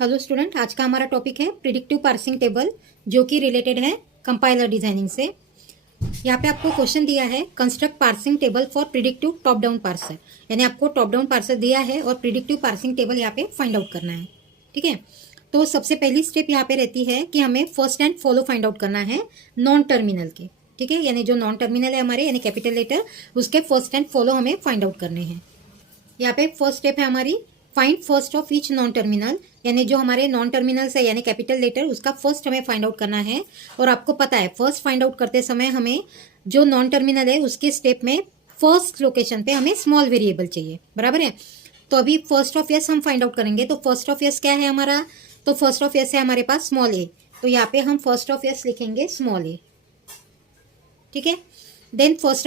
Hello student, आज का हमारा टॉपिक है प्रिडिक्टिव पार्सिंग टेबल, जो कि रिलेटेड है कंपाइलर डिजाइनिंग से। यहाँ पे आपको क्वेश्चन दिया है, construct parsing table for predictive top down parser. यानी आपको टॉप डाउन पार्सर दिया है और प्रिडिक्टिव पार्सिंग टेबल यहाँ पे फाइंड आउट करना है। ठीक है, तो सबसे पहली स्टेप यहाँ पे रहती है कि हमें first and follow find out करना है नॉन टर्मिनल के। ठीक है, यानी जो नॉन टर्मिनल है हमारे, यानी कैपिटल लेटर, उसके फर्स्ट एंड फॉलो हमें फाइंड आउट करने हैं। यहाँ पे फर्स्ट स्टेप है हमारी find first of each non terminal, यानी जो हमारे नॉन टर्मिनल्स है यानी कैपिटल लेटर, उसका फर्स्ट हमें फाइंड आउट करना है। और आपको पता है फर्स्ट फाइंड आउट करते समय हमें जो नॉन टर्मिनल है उसके स्टेप में फर्स्ट लोकेशन पे हमें स्मॉल वेरिएबल चाहिए, बराबर है। तो अभी फर्स्ट ऑफ एस हम फाइंड आउट करेंगे। तो फर्स्ट ऑफ एस क्या है हमारा, तो फर्स्ट ऑफ एस है हमारे पास स्मॉल ए। तो यहाँ पे हम फर्स्ट ऑफ एस लिखेंगे स्मॉल ए। ठीक है, देन फर्स्ट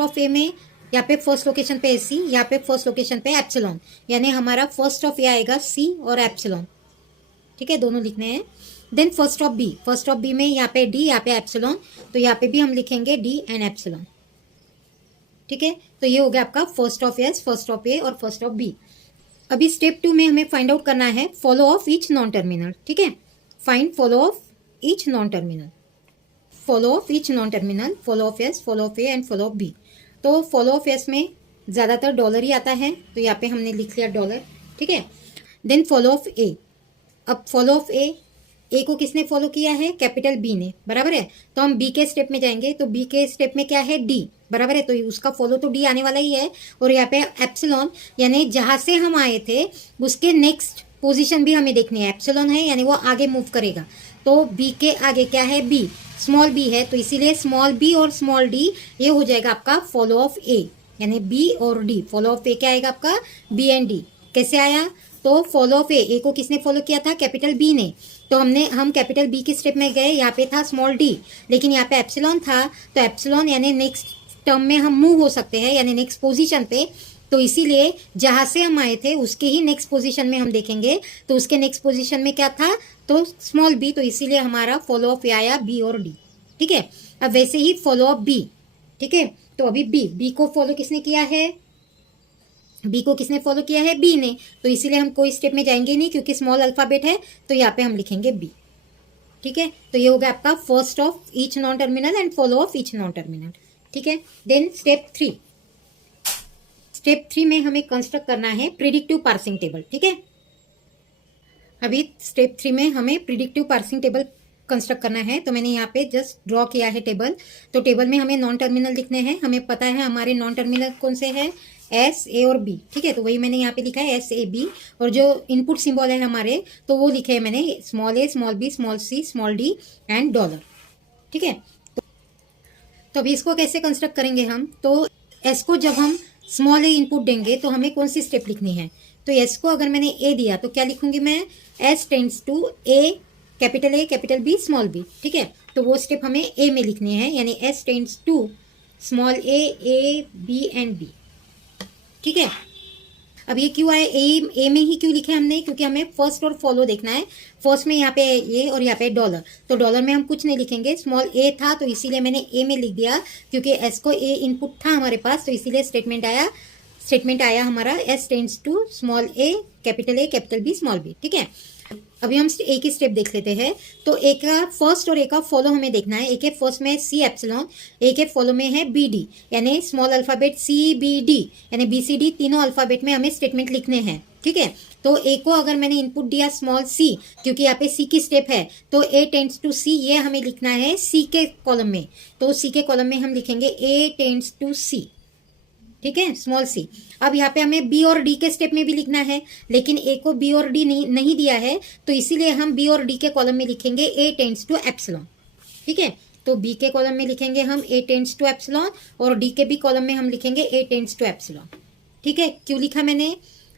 ऑफ ए में यहाँ पे फर्स्ट लोकेशन पे सी, यहाँ पे फर्स्ट लोकेशन पे एप्सिलॉन, यानी हमारा फर्स्ट ऑफ ए आएगा सी और एप्सिलॉन। ठीक है, दोनों लिखने हैं। देन फर्स्ट ऑफ बी में यहाँ पे डी, यहाँ पे एप्सिलॉन, तो यहाँ पे भी हम लिखेंगे डी एंड एप्सिलॉन। ठीक है, तो ये हो गया आपका first of S, first of A और फर्स्ट ऑफ बी। अभी स्टेप 2 में हमें फाइंड आउट करना है follow of each non terminal. ठीक है, find follow of each non terminal, follow of each non terminal, follow of S, follow of A and follow of B. तो follow of S में ज़्यादातर dollar ही आता है, तो यहाँ पे हमने लिख लिया डॉलर। ठीक है, देन फॉलो ऑफ ए। अब फॉलो ऑफ ए को किसने फॉलो किया है, कैपिटल बी ने, बराबर है। तो हम बी के स्टेप में जाएंगे, तो बी के स्टेप में क्या है, डी, बराबर है। तो उसका फॉलो तो डी आने वाला ही है। और यहाँ पे एप्सिलॉन, यानी जहाँ से हम आए थे उसके नेक्स्ट पोजीशन भी हमें देखनी है। एप्सिलॉन है यानी वो आगे मूव करेगा, तो बी के आगे क्या है, बी, स्मॉल बी है, तो इसीलिए स्मॉल बी और स्मॉल डी ये हो जाएगा आपका फॉलो ऑफ ए, यानी बी और डी। फॉलो ऑफ ए क्या आएगा आपका, बी एंड डी। कैसे आया, तो फॉलो ऑफ ए को किसने फॉलो किया था, कैपिटल बी ने। तो हम कैपिटल बी के स्टेप में गए, यहाँ पे था स्मॉल डी, लेकिन यहाँ पे एप्सिलॉन था, तो एप्सिलॉन यानी नेक्स्ट टर्म में हम मूव हो सकते हैं, यानी नेक्स्ट पोजीशन पे। तो इसीलिए जहां से हम आए थे उसके ही नेक्स्ट पोजीशन में हम देखेंगे, तो उसके नेक्स्ट पोजीशन में क्या था, तो स्मॉल बी, तो इसीलिए हमारा फॉलो ऑफ आया बी और डी। ठीक है, अब वैसे ही फॉलो ऑफ बी। ठीक है, तो अभी बी को फॉलो किसने किया है, बी को किसने फॉलो किया है, बी ने। तो इसीलिए हम कोई स्टेप में जाएंगे नहीं, क्योंकि स्मॉल अल्फाबेट है, तो यहाँ पे हम लिखेंगे बी। ठीक है, तो ये हो गया आपका first of each non terminal and follow of each non terminal. ठीक है, देन स्टेप 3 में हमें कंस्ट्रक्ट करना है प्रिडिक्टिव पार्सिंग टेबल। ठीक है, अभी स्टेप 3 में हमें प्रिडिक्टिव पार्सिंग टेबल कंस्ट्रक्ट करना है। तो मैंने यहाँ पे जस्ट ड्रॉ किया है टेबल। तो टेबल में हमें नॉन टर्मिनल लिखने हैं। हमें पता है हमारे नॉन टर्मिनल कौन से हैं, एस, ए और बी। ठीक है, तो वही मैंने यहाँ पे लिखा है एस, ए, बी। और जो इनपुट सिंबल है हमारे, तो वो लिखे हैं मैंने small A, small B, small C, small D and dollar. ठीक है, तो अभी इसको कैसे कंस्ट्रक्ट करेंगे हम, तो एस को जब हम स्मॉल ए इनपुट देंगे तो हमें कौन सी स्टेप लिखनी है। तो एस को अगर मैंने ए दिया तो क्या लिखूंगी मैं, S tends to A, capital B, small B. ठीक है, तो वो स्टेप हमें ए में लिखनी है, यानी S tends to small A, B and B. ठीक है, अब ये क्यों आए, ए में ही क्यों लिखे हमने, क्योंकि हमें फर्स्ट और फॉलो देखना है। फर्स्ट में यहाँ पे ये और यहाँ पे डॉलर, तो डॉलर में हम कुछ नहीं लिखेंगे, स्मॉल ए था तो इसीलिए मैंने ए में लिख दिया, क्योंकि एस को ए इनपुट था हमारे पास, तो इसीलिए स्टेटमेंट आया हमारा S tends to small A, capital B, small B. ठीक है, अभी हम ए की स्टेप देख लेते हैं। तो ए का फर्स्ट और ए का फॉलो हमें देखना है। ए के फर्स्ट में सी एप्सिलॉन, ए के फॉलो में है बी डी, यानी स्मॉल अल्फाबेट सी, बी, डी, यानी बी, सी, डी तीनों अल्फाबेट में हमें स्टेटमेंट लिखने हैं। ठीक है, तो ए को अगर मैंने इनपुट दिया स्मॉल सी, क्योंकि यहाँ पे सी की स्टेप है, तो ए टेंड्स टू सी, ये हमें लिखना है सी के कॉलम में। तो सी के कॉलम में हम लिखेंगे ए टेंड्स टू सी। ठीक है, स्मॉल सी। अब यहाँ पे हमें बी और डी के स्टेप में भी लिखना है, लेकिन ए को बी और डी नहीं दिया है, तो इसीलिए हम बी और डी के कॉलम में लिखेंगे ए टेंड्स टू एप्सिलॉन। ठीक है, तो बी के कॉलम में लिखेंगे हम ए टेंड्स टू एप्सिलॉन, और डी के भी कॉलम में हम लिखेंगे ए टेंड्स टू एप्सिलॉन। ठीक है, क्यों लिखा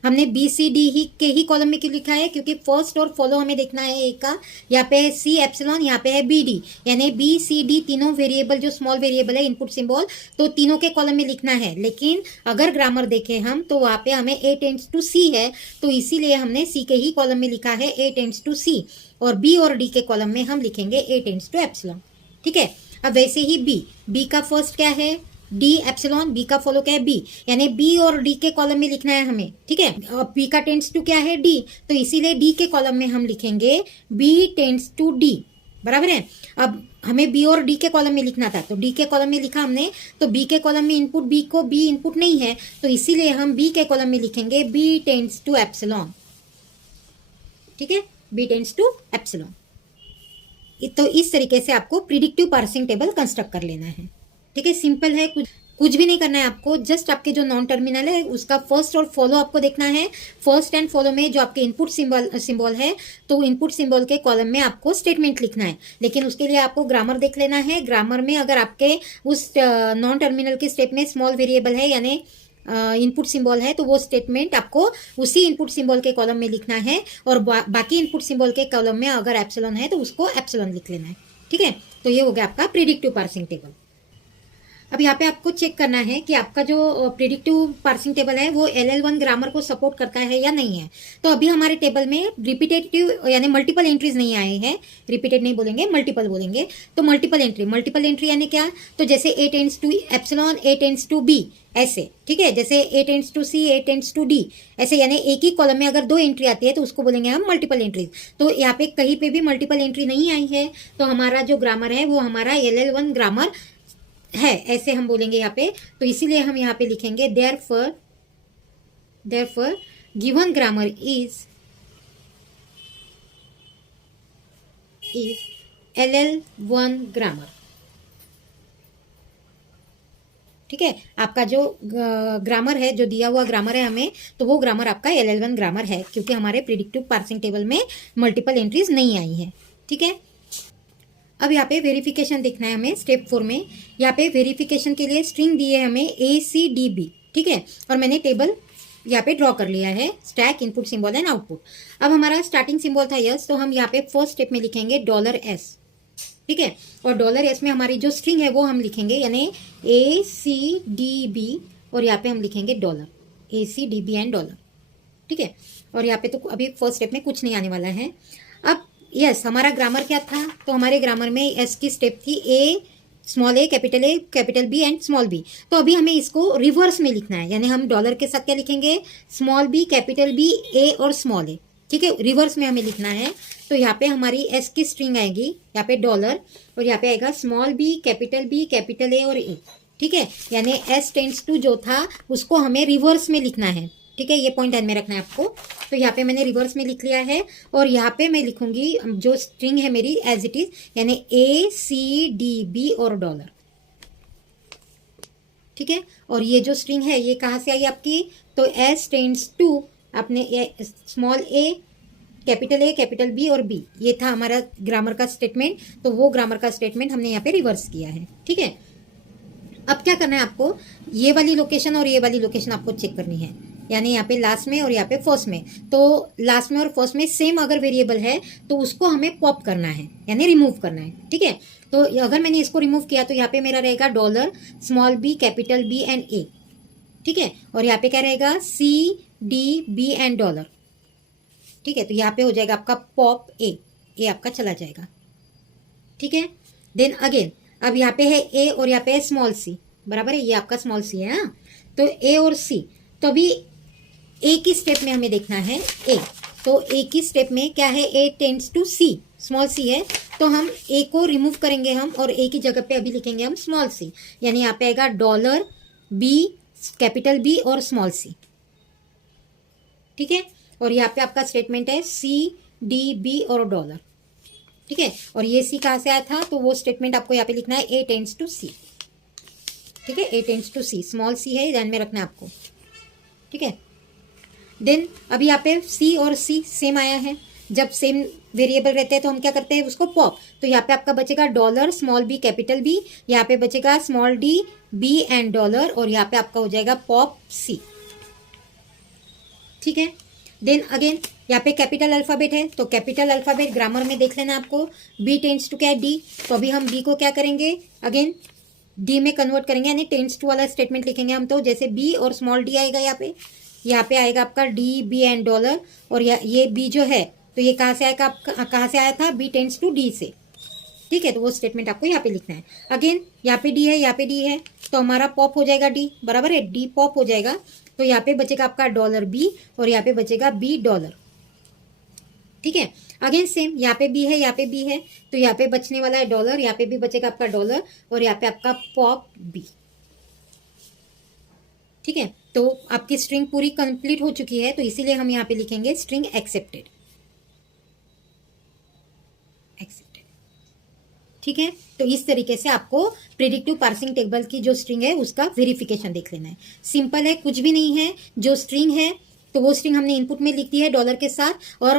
हमने बी, सी, डी के ही कॉलम में क्यों लिखा है, क्योंकि फर्स्ट और फॉलो हमें देखना है ए का। यहाँ पे है सी एप्सिलॉन, यहाँ पे है बी डी, यानी बी, सी, डी तीनों वेरिएबल जो स्मॉल वेरिएबल है इनपुट सिंबल, तो तीनों के कॉलम में लिखना है। लेकिन अगर ग्रामर देखें हम, तो वहाँ पे हमें ए टेंड्स टू सी है, तो इसीलिए हमने सी के ही कॉलम में लिखा है ए टेंड्स टू सी, और बी और डी के कॉलम में हम लिखेंगे ए टेंड्स टू एप्सिलॉन। ठीक है, अब वैसे ही बी का फर्स्ट क्या है, डी एप्सिलॉन, बी का फॉलो क्या है बी, यानी बी और डी के कॉलम में लिखना है हमें, ठीक है। अब बी का टेंड्स टू क्या है डी, तो इसीलिए डी के कॉलम में हम लिखेंगे बी टेंड्स टू डी, बराबर है। अब हमें बी और डी के कॉलम में लिखना था, तो डी के कॉलम में लिखा हमने, तो बी के कॉलम में इनपुट बी को बी इनपुट नहीं है, तो इसीलिए हम बी के कॉलम में लिखेंगे बी टेंड्स टू एप्सिलॉन, ठीक है, बी टेंड्स टू एप्सिलॉन। तो इस तरीके से आपको प्रिडिक्टिव पार्सिंग टेबल कंस्ट्रक्ट कर लेना है, ठीक है। सिंपल है, कुछ भी नहीं करना है आपको, जस्ट आपके जो नॉन टर्मिनल है उसका फर्स्ट और फॉलो आपको देखना है। फर्स्ट एंड फॉलो में जो आपके इनपुट सिंबल है, तो इनपुट सिंबल के कॉलम में आपको स्टेटमेंट लिखना है, लेकिन उसके लिए आपको ग्रामर देख लेना है। ग्रामर में अगर आपके उस नॉन टर्मिनल के स्टेप में स्मॉल वेरिएबल है यानी इनपुट सिंबल है, तो वो स्टेटमेंट आपको उसी इनपुट सिंबल के कॉलम में लिखना है, और बाकी इनपुट सिंबल के कॉलम में अगर एप्सिलॉन है तो उसको एप्सिलॉन लिख लेना है, ठीक है। तो ये हो गया आपका प्रिडिक्टिव पार्सिंग टेबल। अब यहाँ पे आपको चेक करना है कि आपका जो प्रिडिक्टिव पार्सिंग टेबल है वो LL1 ग्रामर को सपोर्ट करता है या नहीं है। तो अभी हमारे टेबल में रिपीटेटिव यानी मल्टीपल एंट्रीज नहीं आए हैं, रिपीटेड नहीं बोलेंगे, मल्टीपल बोलेंगे। तो मल्टीपल एंट्री यानी क्या, तो जैसे A tends to epsilon, A tends to B, ऐसे, ठीक है। जैसे A tends to C, A tends to D, ऐसे, यानी एक ही कॉलम में अगर 2 एंट्री आती है तो उसको बोलेंगे हम मल्टीपल एंट्रीज। तो यहाँ पे कहीं पे भी मल्टीपल एंट्री नहीं आई है, तो हमारा जो ग्रामर है वो हमारा LL1 ग्रामर है, ऐसे हम बोलेंगे यहाँ पे। तो इसीलिए हम यहाँ पे लिखेंगे therefore given grammar is LL1 grammar, ठीक है। आपका जो ग्रामर है, जो दिया हुआ ग्रामर है हमें, तो वो ग्रामर आपका LL1 ग्रामर है, क्योंकि हमारे प्रिडिक्टिव पार्सिंग टेबल में मल्टीपल एंट्रीज नहीं आई है, ठीक है। अब यहाँ पे वेरिफिकेशन देखना है हमें स्टेप 4 में। यहाँ पे वेरिफिकेशन के लिए स्ट्रिंग दी है हमें ACDB, ठीक है, और मैंने टेबल यहाँ पे ड्रॉ कर लिया है, stack, input symbol and output. अब हमारा स्टार्टिंग सिंबल था यस, तो हम यहाँ पे फर्स्ट स्टेप में लिखेंगे $S, ठीक है, और $S में हमारी जो स्ट्रिंग है वो हम लिखेंगे यानी ACDB, और यहाँ पे हम लिखेंगे $ACDB एंड $, ठीक है। और यहाँ पे तो अभी फर्स्ट स्टेप में कुछ नहीं आने वाला है। अब यस, हमारा ग्रामर क्या था, तो हमारे ग्रामर में एस की स्टेप थी A capital B and small b। तो अभी हमें इसको रिवर्स में लिखना है, यानी हम डॉलर के साथ क्या लिखेंगे, small b, capital B, A और स्मॉल a, ठीक है, रिवर्स में हमें लिखना है। तो यहाँ पे हमारी एस की स्ट्रिंग आएगी, यहाँ पे $, और यहाँ पे आएगा स्मॉल b, कैपिटल A और A, ठीक है, यानी S टेंड्स टू जो था उसको हमें रिवर्स में लिखना है, ठीक है। ये पॉइंट ध्यान में रखना है आपको। तो यहाँ पे मैंने रिवर्स में लिख लिया है, और यहाँ पे मैं लिखूंगी जो स्ट्रिंग है मेरी एज इट इज, यानी ACDB और $, ठीक है। और ये जो स्ट्रिंग है ये कहाँ से आई आपकी, तो S टेंड्स टू अपने स्मॉल a, कैपिटल B और B, ये था हमारा ग्रामर का स्टेटमेंट। तो वो ग्रामर का स्टेटमेंट हमने यहाँ पे रिवर्स किया है, ठीक है। अब क्या करना है आपको, ये वाली लोकेशन और ये वाली लोकेशन आपको चेक करनी है, यानी यहाँ पे लास्ट में और यहाँ पे फर्स्ट में। तो लास्ट में और फर्स्ट में सेम अगर वेरिएबल है तो उसको हमें पॉप करना है, यानी रिमूव करना है, ठीक है। तो अगर मैंने इसको रिमूव किया तो यहाँ पे मेरा रहेगा $, small b, capital B and A, ठीक है, और यहाँ पे क्या रहेगा CDB एंड $, ठीक है। तो यहाँ पे हो जाएगा आपका पॉप A आपका चला जाएगा, ठीक है। देन अगेन अब यहाँ पे है A और यहाँ पे है स्मॉल c, बराबर है, ये आपका स्मॉल c है ना। तो A और C, तो अभी A की स्टेप में हमें देखना है A, तो A की स्टेप में क्या है, A tends to C, small c है, तो हम A को रिमूव करेंगे हम, और A की जगह पे अभी लिखेंगे हम स्मॉल c, यानी यहाँ पे आएगा $B, कैपिटल B और स्मॉल c, ठीक है। और यहाँ पे आपका स्टेटमेंट है CDB और $, ठीक है। और ये C कहाँ से आया था, तो वो स्टेटमेंट आपको यहाँ पे लिखना है A टेंड्स टू C, ठीक है, A tends to C, small c है, ध्यान में रखना है आपको, ठीक है। देन अभी यहाँ पे C और C सेम आया है, जब सेम वेरिएबल रहते हैं तो हम क्या करते हैं उसको पॉप। तो यहाँ पे आपका बचेगा $, स्मॉल b, कैपिटल B, यहाँ पे बचेगा स्मॉल d, B एंड $, और यहाँ पे आपका हो जाएगा पॉप C, ठीक है। देन अगेन यहाँ पे कैपिटल अल्फाबेट है, तो कैपिटल अल्फाबेट ग्रामर में देख लेना आपको, B टेंड्स टू क्या है D, तो अभी हम B को क्या करेंगे, अगेन D में कन्वर्ट करेंगे, यानी टेंड्स टू वाला स्टेटमेंट लिखेंगे हम। तो जैसे B और स्मॉल d आएगा, यहाँ पे आएगा आपका D, B एंड $, और ये B जो है तो ये कहाँ से आएगा, कहाँ से आया था, B टेंड्स टू D से, ठीक है, तो वो स्टेटमेंट आपको यहाँ पे लिखना है। अगेन यहाँ पे डी है, यहाँ पे डी है, तो हमारा पॉप हो जाएगा डी, बराबर है, डी पॉप हो जाएगा। तो यहाँ पे बचेगा आपका डॉलर बी और यहाँ पे बचेगा बी डॉलर। ठीक है, अगेन सेम, यहाँ पे बी है, यहाँ पे बी है, तो यहाँ पे बचने वाला है डॉलर, यहाँ पे भी बचेगा आपका डॉलर और यहाँ पे आपका पॉप बी। ठीक है, तो आपकी स्ट्रिंग पूरी कंप्लीट हो चुकी है, तो इसीलिए हम यहाँ पे लिखेंगे स्ट्रिंग एक्सेप्टेड। ठीक है, तो इस तरीके से आपको प्रिडिक्टिव पार्सिंग टेबल की जो स्ट्रिंग है उसका वेरिफिकेशन देख लेना है। सिंपल है, कुछ भी नहीं है। जो स्ट्रिंग है तो वो स्ट्रिंग हमने इनपुट में लिख दी है डॉलर के साथ, और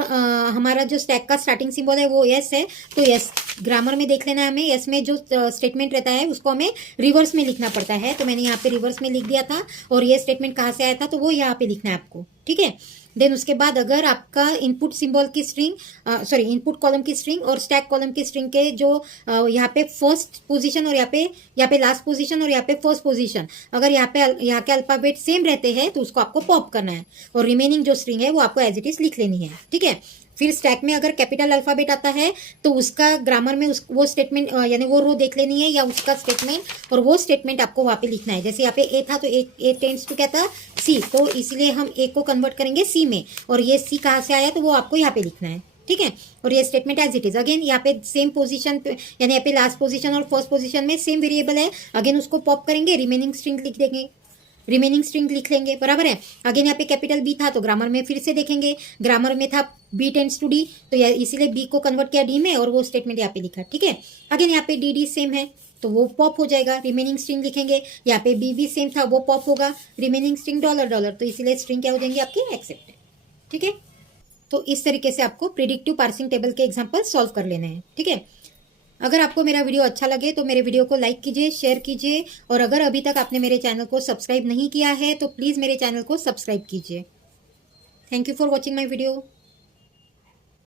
हमारा जो स्टैक का स्टार्टिंग सिंबल है वो एस है, तो एस ग्रामर में देख लेना है हमें। एस में जो स्टेटमेंट रहता है उसको हमें रिवर्स में लिखना पड़ता है, तो मैंने यहाँ पे रिवर्स में लिख दिया था। और ये स्टेटमेंट कहाँ से आया था तो वो यहाँ पे लिखना है आपको। ठीक है, देन उसके बाद अगर आपका इनपुट सिंबल की स्ट्रिंग इनपुट कॉलम की स्ट्रिंग और स्टैक कॉलम की स्ट्रिंग के जो यहाँ पे फर्स्ट पोजीशन और यहाँ पे लास्ट पोजीशन और यहाँ पे फर्स्ट पोजीशन, अगर यहाँ के अल्फाबेट सेम रहते हैं तो उसको आपको पॉप करना है, और रिमेनिंग जो स्ट्रिंग है वो आपको एज इट इज लिख लेनी है। ठीक है, फिर स्टैक में अगर कैपिटल अल्फाबेट आता है तो उसका ग्रामर में वो स्टेटमेंट यानी वो रो देख लेनी है या उसका स्टेटमेंट, और वो स्टेटमेंट आपको वहाँ पे लिखना है। जैसे यहाँ पे ए था तो ए टेंड्स टू क्या था, सी, तो इसलिए हम ए को कन्वर्ट करेंगे सी में, और ये सी कहाँ से आया तो वो आपको यहाँ पे लिखना है। ठीक है, और ये statement as it is. Again यहाँ पे सेम पोजीशन पे यानी यहाँ पे लास्ट पोजीशन और फर्स्ट पोजीशन में सेम वेरिएबल है, अगेन उसको पॉप करेंगे, रिमेनिंग स्ट्रिंग लिख देंगे, रिमेनिंग स्ट्रिंग लिख लेंगे, बराबर है। अगेन यहाँ पे कैपिटल बी था तो ग्रामर में फिर से देखेंगे, ग्रामर में था बी टेंड्स टू डी, तो इसीलिए बी को कन्वर्ट किया डी में और वो स्टेटमेंट यहाँ पे लिखा। ठीक है, अगेन यहाँ पे डी डी सेम है तो वो पॉप हो जाएगा, रिमेनिंग स्ट्रिंग लिखेंगे। यहाँ पे बी भी सेम था, वो पॉप होगा, रिमेनिंग स्ट्रिंग डॉलर डॉलर, तो इसीलिए स्ट्रिंग क्या हो जाएंगे आपकी एक्सेप्टेड। ठीक है, तो इस तरीके से आपको प्रिडिक्टिव पार्सिंग टेबल के एग्जाम्पल सॉल्व कर लेने हैं। ठीक है, अगर आपको मेरा वीडियो अच्छा लगे तो मेरे वीडियो को लाइक कीजिए, शेयर कीजिए, और अगर अभी तक आपने मेरे चैनल को सब्सक्राइब नहीं किया है तो प्लीज़ मेरे चैनल को सब्सक्राइब कीजिए। Thank you for watching my video.